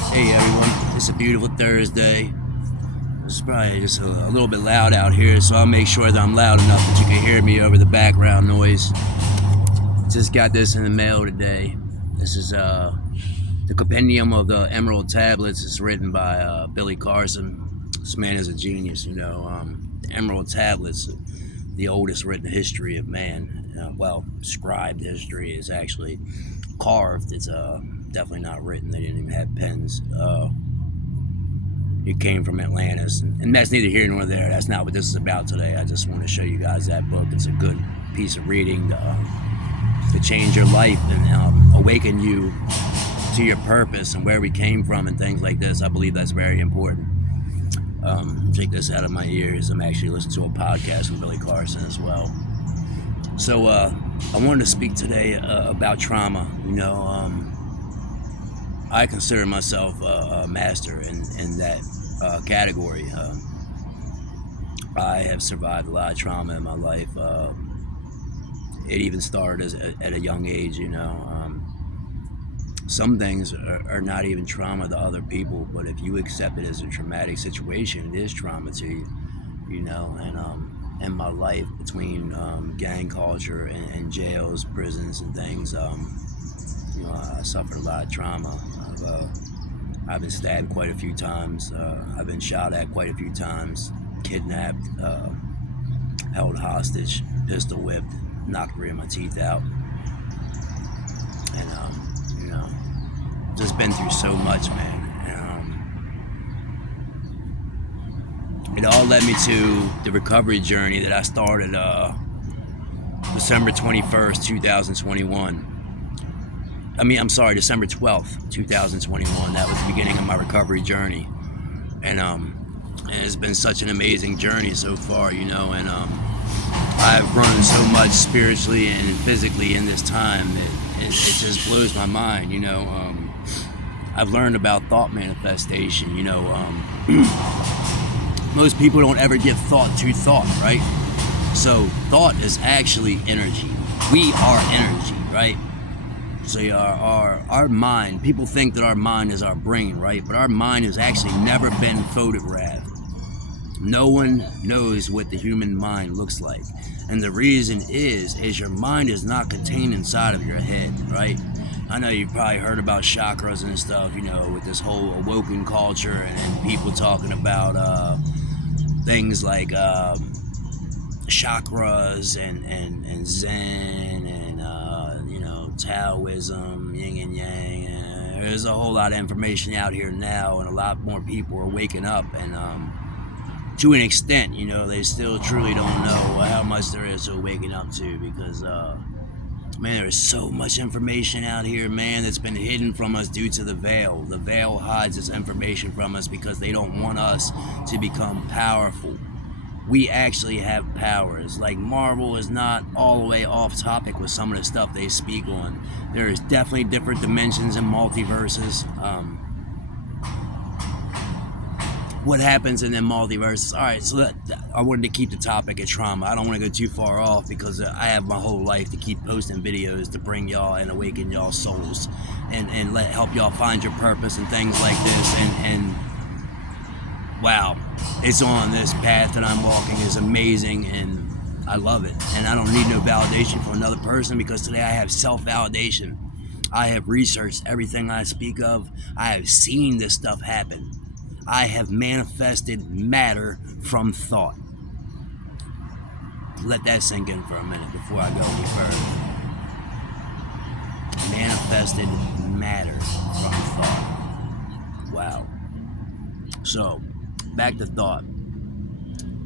Hey everyone, it's a beautiful Thursday. It's probably just a little bit loud out here, so I'll make sure that I'm loud enough that you can hear me over the background noise. Just got this in the mail today. This is the compendium of the Emerald Tablets. It's written by Billy Carson. This man is a genius, you know. The Emerald Tablets, the oldest written history of man. Scribed history is actually carved. It's definitely not written. They didn't even have pens. It came from Atlantis, and that's neither here nor there. That's not what this is about today. I just want to show you guys that book. It's a good piece of reading to change your life and awaken you to your purpose and where we came from and things like this. I believe that's very important. Take this out of my ears. I'm actually listening to a podcast from Billy Carson as well. So I wanted to speak today about trauma. You know, I consider myself a master in that category. I have survived a lot of trauma in my life. It even started at a young age, you know. Some things are not even trauma to other people, but if you accept it as a traumatic situation, it is trauma to you, you know. And in my life, between gang culture and jails, prisons, and things, you know, I suffered a lot of trauma. I've been stabbed quite a few times. I've been shot at quite a few times, kidnapped, held hostage, pistol whipped, knocked 3 of my teeth out. And, you know, just been through so much, man. And, it all led me to the recovery journey that I started December 21st, 2021. December 12th, 2021. That was the beginning of my recovery journey. And it's been such an amazing journey so far, you know, and I've grown so much spiritually and physically in this time that it just blows my mind, you know. I've learned about thought manifestation, you know. Most people don't ever give thought to thought, right? So thought is actually energy. We are energy, right? So our mind, people think that our mind is our brain, right? But our mind has actually never been photographed. No one knows what the human mind looks like. And the reason is your mind is not contained inside of your head, right? I know you've probably heard about chakras and stuff, you know, with this whole awoken culture and people talking about things like chakras and Zen and Taoism, yin and yang. There's a whole lot of information out here now, and a lot more people are waking up. And to an extent, you know, they still truly don't know how much there is to waking up to, because man, there's so much information out here, man, that's been hidden from us due to the veil. The veil hides this information from us because they don't want us to become powerful. We actually have powers. Like, Marvel is not all the way off topic with some of the stuff they speak on. There is definitely different dimensions and multiverses. What happens in them multiverses? All right, so I wanted to keep the topic of trauma. I don't want to go too far off because I have my whole life to keep posting videos to bring y'all and awaken y'all souls and help y'all find your purpose and things like this. And wow, it's on this path that I'm walking is amazing, and I love it. And I don't need no validation from another person, because today I have self-validation. I have researched everything I speak of. I have seen this stuff happen. I have manifested matter from thought. Let that sink in for a minute before I go any further. Manifested matter from thought. Wow. So, back to thought.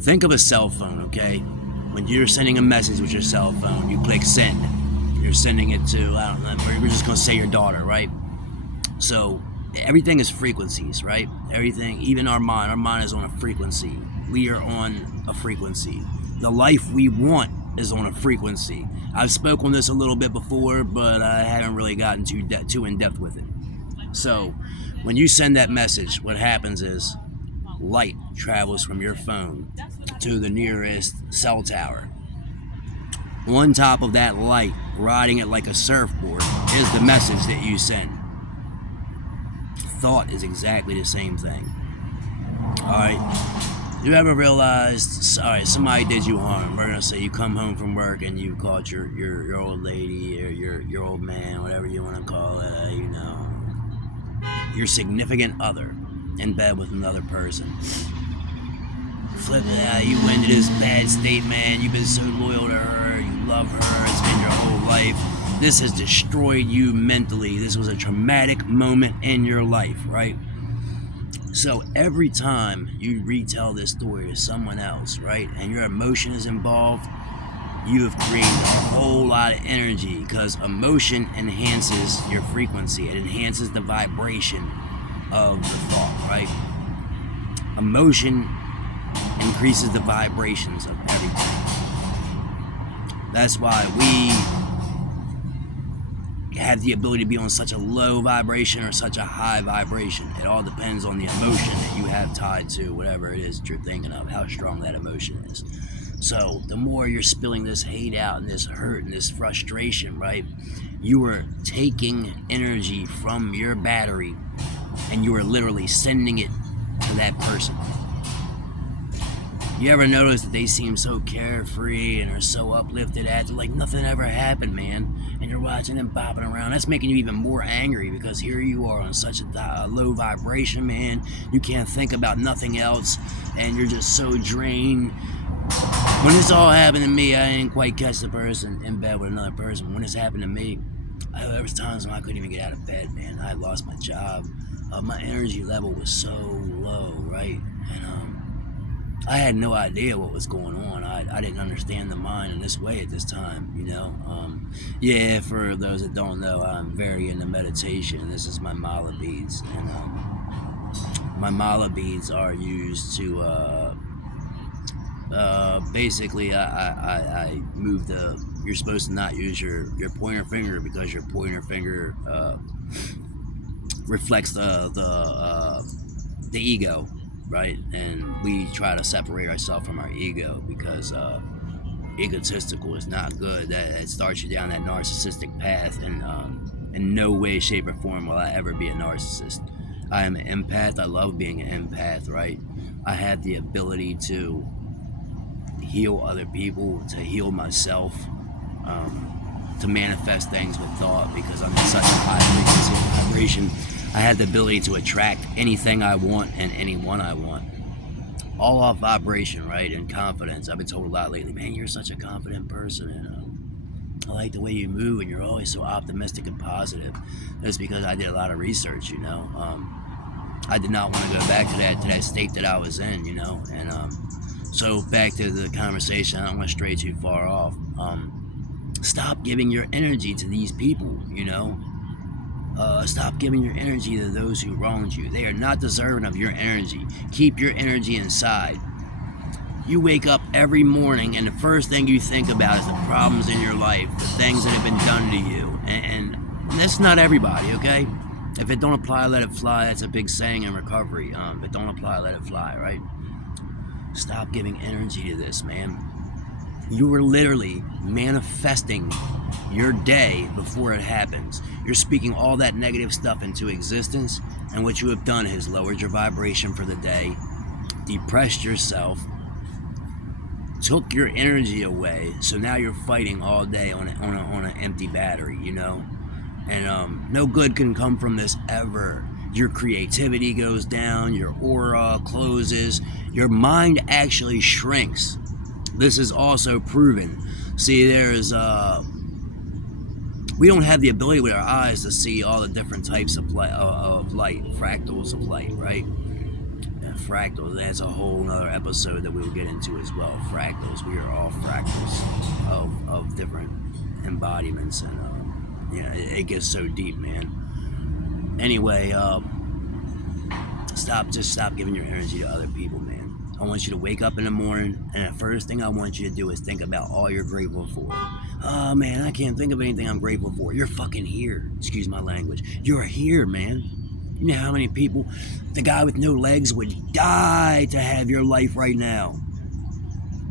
Think of a cell phone, okay? When you're sending a message with your cell phone, you click send. You're sending it to, I don't know, we're just gonna say your daughter, right? So everything is frequencies, right? Everything, even our mind is on a frequency. We are on a frequency. The life we want is on a frequency. I've spoken on this a little bit before, but I haven't really gotten too in depth with it. So when you send that message, what happens is light travels from your phone to the nearest cell tower. On top of that light, riding it like a surfboard, is the message that you send. thought is exactly the same thing. Alright? You ever realized, alright, somebody did you harm. We're gonna say you come home from work and you caught your old lady or your old man, whatever you wanna call it, your significant other in bed with another person. Flip it out, you went into this bad state, man. You've been so loyal to her, you love her, it's been your whole life. This has destroyed you mentally. This was a traumatic moment in your life, right? So every time you retell this story to someone else, right, and your emotion is involved, you have created a whole lot of energy, because emotion enhances your frequency. It enhances the vibration of the thought, right? Emotion increases the vibrations of everything. That's why we have the ability to be on such a low vibration or such a high vibration. It all depends on the emotion that you have tied to whatever it is that you're thinking of, how strong that emotion is. So the more you're spilling this hate out and this hurt and this frustration, right, you are taking energy from your battery and you are literally sending it to that person. You ever notice that they seem so carefree and are so uplifted, acting like nothing ever happened, man? And you're watching them bopping around. That's making you even more angry, because here you are on such a low vibration, man. You can't think about nothing else, and you're just so drained. When this all happened to me, I didn't quite catch the person in bed with another person. When this happened to me, there was times when I couldn't even get out of bed, man. I lost my job. My energy level was so low, right? And I had no idea what was going on. I didn't understand the mind in this way at this time, you know. Yeah, for those that don't know, I'm very into meditation. This is my mala beads, and my mala beads are used to basically I move the. You're supposed to not use your pointer finger, because your pointer finger reflects the ego. Right? And we try to separate ourselves from our ego, because egotistical is not good. That starts you down that narcissistic path, and in no way, shape, or form will I ever be a narcissist. I am an empath. I love being an empath, right? I have the ability to heal other people, to heal myself, to manifest things with thought, because I'm in such a high frequency vibration. I have the ability to attract anything I want and anyone I want. All off vibration, right? And confidence. I've been told a lot lately, man, you're such a confident person, and I like the way you move, and you're always so optimistic and positive. That's because I did a lot of research, you know. I did not want to go back to that state that I was in, you know. And so back to the conversation, I don't want to stray too far off. Stop giving your energy to these people, you know. Stop giving your energy to those who wronged you. They are not deserving of your energy. Keep your energy inside. You wake up every morning, and the first thing you think about is the problems in your life, the things that have been done to you. And that's not everybody, okay? If it don't apply, let it fly. That's a big saying in recovery. If it don't apply, let it fly, right? Stop giving energy to this, man. You are literally manifesting your day before it happens. You're speaking all that negative stuff into existence, and what you have done is lowered your vibration for the day, depressed yourself, took your energy away, so now you're fighting all day on an empty battery, you know? And no good can come from this ever. Your creativity goes down, your aura closes, your mind actually shrinks. This is also proven. See, there's we don't have the ability with our eyes to see all the different types of light, fractals of light, right? And fractals, that's a whole nother episode that we'll get into as well. Fractals, we are all fractals of different embodiments, and yeah, it gets so deep, man. Anyway, stop giving your energy to other people, man. I want you to wake up in the morning, and the first thing I want you to do is think about all you're grateful for. Oh, man, I can't think of anything I'm grateful for. You're fucking here. Excuse my language. You're here, man. You know how many people, the guy with no legs would die to have your life right now.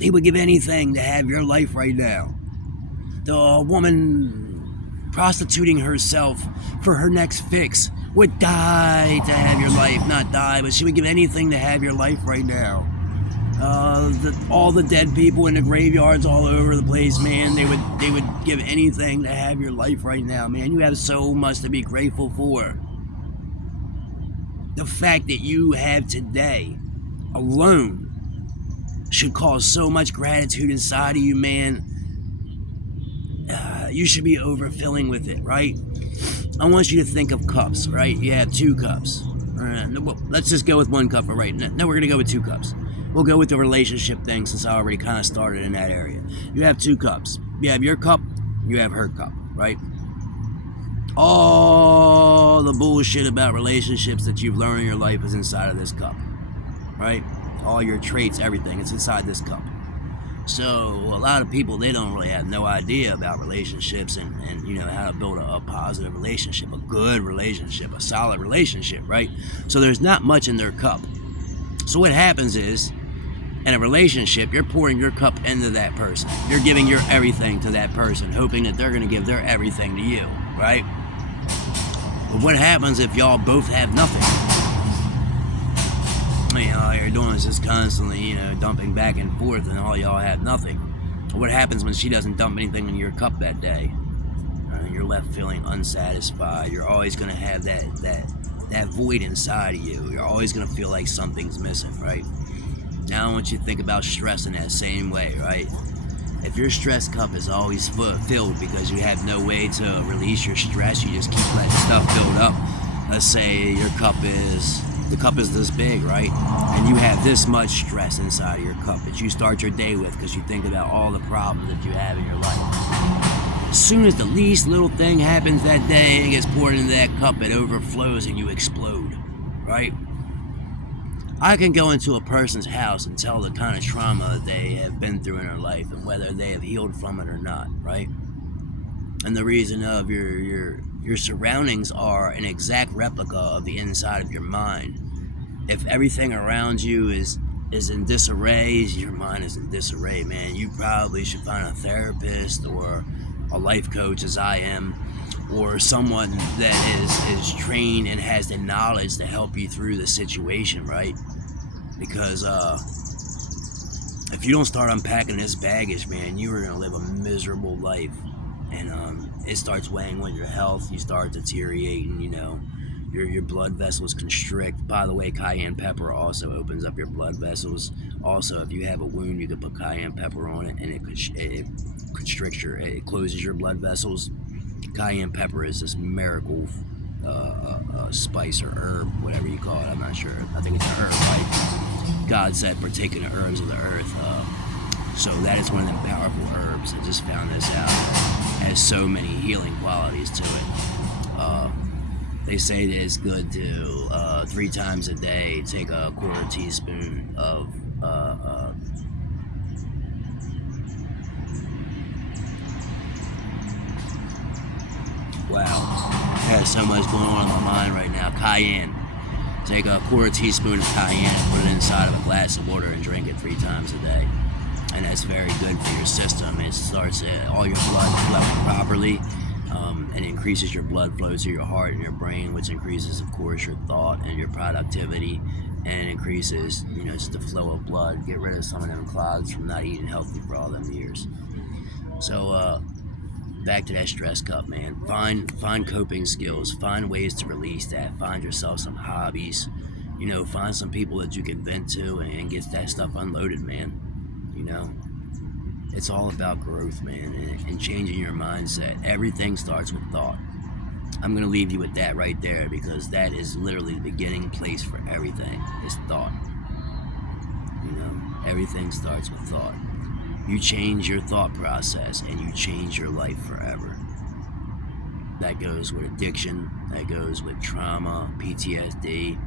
He would give anything to have your life right now. The woman prostituting herself for her next fix, would die to have your life. Not die, but she would give anything to have your life right now. All the dead people in the graveyards all over the place, man, they would give anything to have your life right now, man. You have so much to be grateful for. The fact that you have today alone should cause so much gratitude inside of you, man. You should be overfilling with it, right? I want you to think of cups, right? You have 2 cups. Let's just go with 1 cup for right now. No, we're going to go with 2 cups. We'll go with the relationship thing since I already kind of started in that area. You have 2 cups. You have your cup, you have her cup, right? All the bullshit about relationships that you've learned in your life is inside of this cup, right? All your traits, everything, it's inside this cup. So a lot of people, they don't really have no idea about relationships and you know, how to build a positive relationship, a good relationship, a solid relationship, right? So there's not much in their cup. So what happens is, in a relationship, you're pouring your cup into that person. You're giving your everything to that person, hoping that they're going to give their everything to you, right? But what happens if y'all both have nothing? I mean, all you're doing is just constantly, you know, dumping back and forth, and all y'all have nothing. What happens when she doesn't dump anything in your cup that day? You're left feeling unsatisfied. You're always going to have that void inside of you. You're always going to feel like something's missing, right? Now I want you to think about stress in that same way, right? If your stress cup is always filled because you have no way to release your stress, you just keep letting stuff build up. Let's say the cup is this big, right? And you have this much stress inside of your cup that you start your day with because you think about all the problems that you have in your life. As soon as the least little thing happens that day and it gets poured into that cup, it overflows and you explode, right? I can go into a person's house and tell the kind of trauma that they have been through in their life and whether they have healed from it or not, right? And the reason of your surroundings are an exact replica of the inside of your mind. If everything around you is in disarray, your mind is in disarray, man. You probably should find a therapist or a life coach, as I am, or someone that is trained and has the knowledge to help you through the situation, right? Because if you don't start unpacking this baggage, man, you are going to live a miserable life. And it starts weighing on your health. You start deteriorating, you know. Your blood vessels constrict. By the way, cayenne pepper also opens up your blood vessels. Also, if you have a wound, you can put cayenne pepper on it, and it constricts it closes your blood vessels. Cayenne pepper is this miracle spice or herb, whatever you call it. I'm not sure. I think it's a herb, right? God said, partake in the herbs of the earth. So that is one of them powerful herbs. I just found this out. It has so many healing qualities to it. They say that it's good to 3 times a day take a quarter teaspoon of wow, I have so much going on in my mind right now. Cayenne. Take a quarter teaspoon of cayenne and put it inside of a glass of water and drink it 3 times a day. And that's very good for your system. It starts all your blood flowing properly, and increases your blood flow to your heart and your brain, which increases, of course, your thought and your productivity, and increases, you know, just the flow of blood. Get rid of some of them clogs from not eating healthy for all them years. So, back to that stress cup, man. Find coping skills. Find ways to release that. Find yourself some hobbies. You know, find some people that you can vent to and get that stuff unloaded, man. You know, it's all about growth, man, and changing your mindset. Everything starts with thought. I'm going to leave you with that right there because that is literally the beginning place for everything. It's thought. You know, everything starts with thought. You change your thought process and you change your life forever. That goes with addiction. That goes with trauma, PTSD.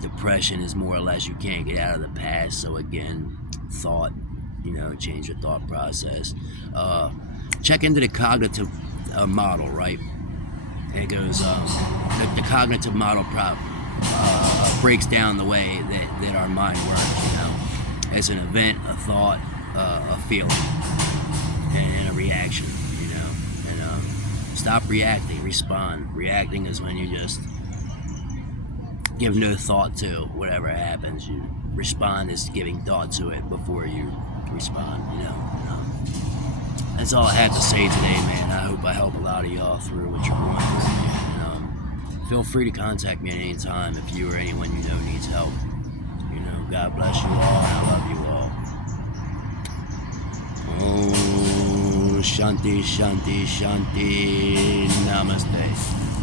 Depression is more or less you can't get out of the past. So again, thought, you know, change your thought process. Check into the cognitive model, right? And it goes, the cognitive model breaks down the way that our mind works, you know. It's an event, a thought, a feeling, and a reaction, you know. And Stop reacting, respond. Reacting is when you just give no thought to whatever happens. You respond is giving thought to it before you respond, you know. That's all I had to say today, man. I hope I help a lot of y'all through what you're going through, man. And, feel free to contact me at any time if you or anyone you know needs help. You know, God bless you all, and I love you all. Oh, Shanti, Shanti, Shanti, Namaste.